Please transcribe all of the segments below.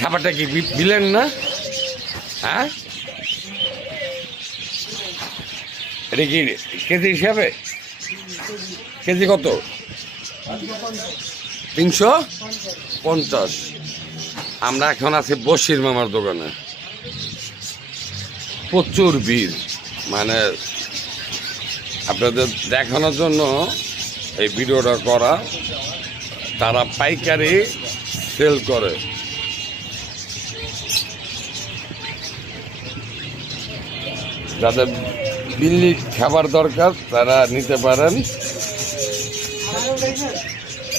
খাবারটা দিলেন না? হ্যাঁ? কেজি হিসাবে? কেজি কত? তিনশো? পঞ্চাশ। আমরা এখন আছি বসির মামার দোকানে। প্রচুর ভিড়। মানে আপনাদের দেখানোর জন্য এই ভিডিওটা করা, তারা পাইকারি সেল করে। যাদের বিল্লি খাবার দরকার, তারা নিতে পারেন।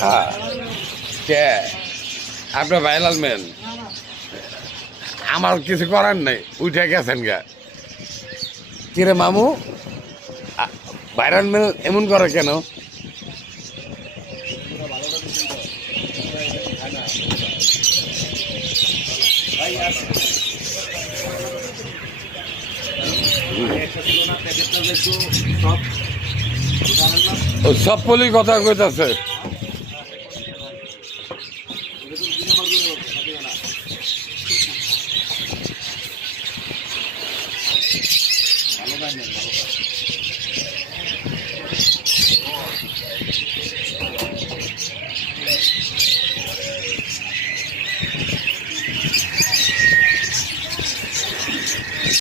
হ্যাঁ কে? আপনার ভাইলাল মেন আমার কিছু করার নেই, উঠে গেছেন গা। কিরে মামু ভাইরাল মেল এমন করে কেন? সব পলি কথা কইতাছে। আছে